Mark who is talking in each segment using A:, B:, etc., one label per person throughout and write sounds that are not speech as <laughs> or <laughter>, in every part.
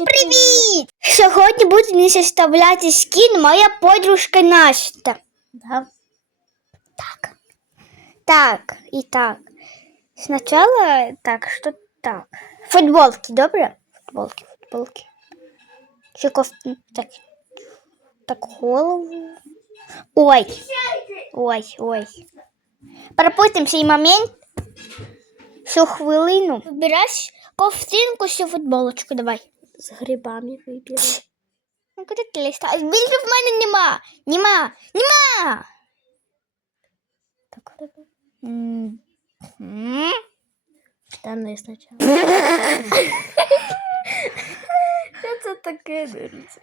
A: привіт! Сьогодні буде мені составляти скін моя подружка Настя.
B: Да.
A: Так. Так, и так. Сначала так, что так. Футболки, добре? Футболки, футболки. Ще кофту. Так. Так, голову. Ой. Ой, ой. Пропустим цей момент. Всю хвилину. Вибираєш ковтинку, всю футболочку давай.
B: З грибами вибір.
A: Ну, куди ти листаєш? Більше в мене нема. Нема. Нема.
B: Так.
A: М.
B: Штани спочатку. <laughs> Що це таке, дивіться?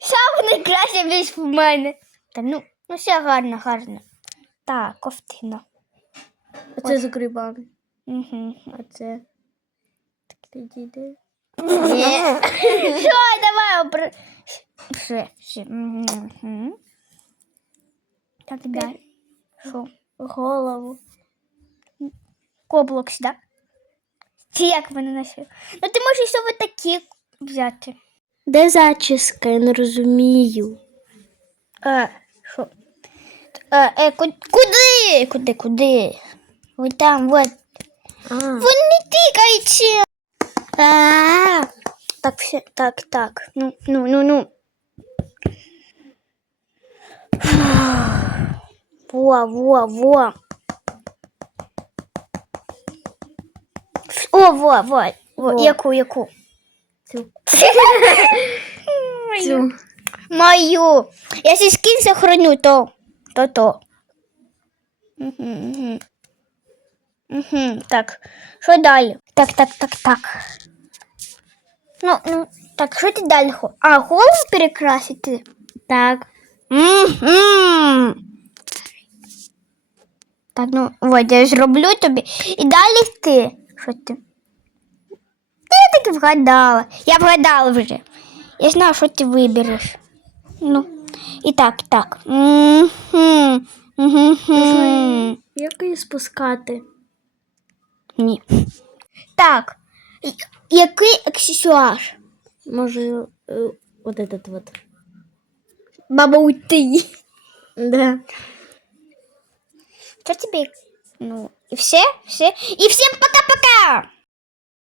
A: Саме найкраще віч в мене. Та ну, ну все гарно, гарно. Так, ковтина.
B: Оце з грибами.
A: Угу.
B: А це підійде.
A: Все, <laughs> давай обр... Все, все. Так, далі. Що?
B: Голову.
A: Коблокс, да? Чи як вони носили? Ну ти можеш ще такі взяти.
B: Де зачіска? Я не розумію.
A: А, що? А, е, куди? Куди, куди? Ось там, вот.
B: А,
A: Вони тикаються. Так, все, так, так. Ну, ну, ну, ну. Во, во, во. О, во, во. во.
B: Во.
A: Яку, яку?
B: цю.
A: Мою. <laughs>
B: Цю.
A: Мою. Я си скин сохраню, то, то, то. Угу, угу. Угу. Так, що далі? Так, так, так, так. Ну, ну, так, що ти далі? хо- А, голову перекрасити?
B: Так.
A: Так, ну, от я зроблю тобі. І далі ти. Що ти? Я таки вгадала. Я вгадала вже. Я знаю, що ти вибереш. Ну, і так, так. Угу. Угу.
B: Як спускати?
A: Ні. Так. Який аксесуар?
B: Може, е, от этот вот.
A: Баба уйти.
B: Да.
A: Что тебе? Ну, и все? Все? И всем пока-пока!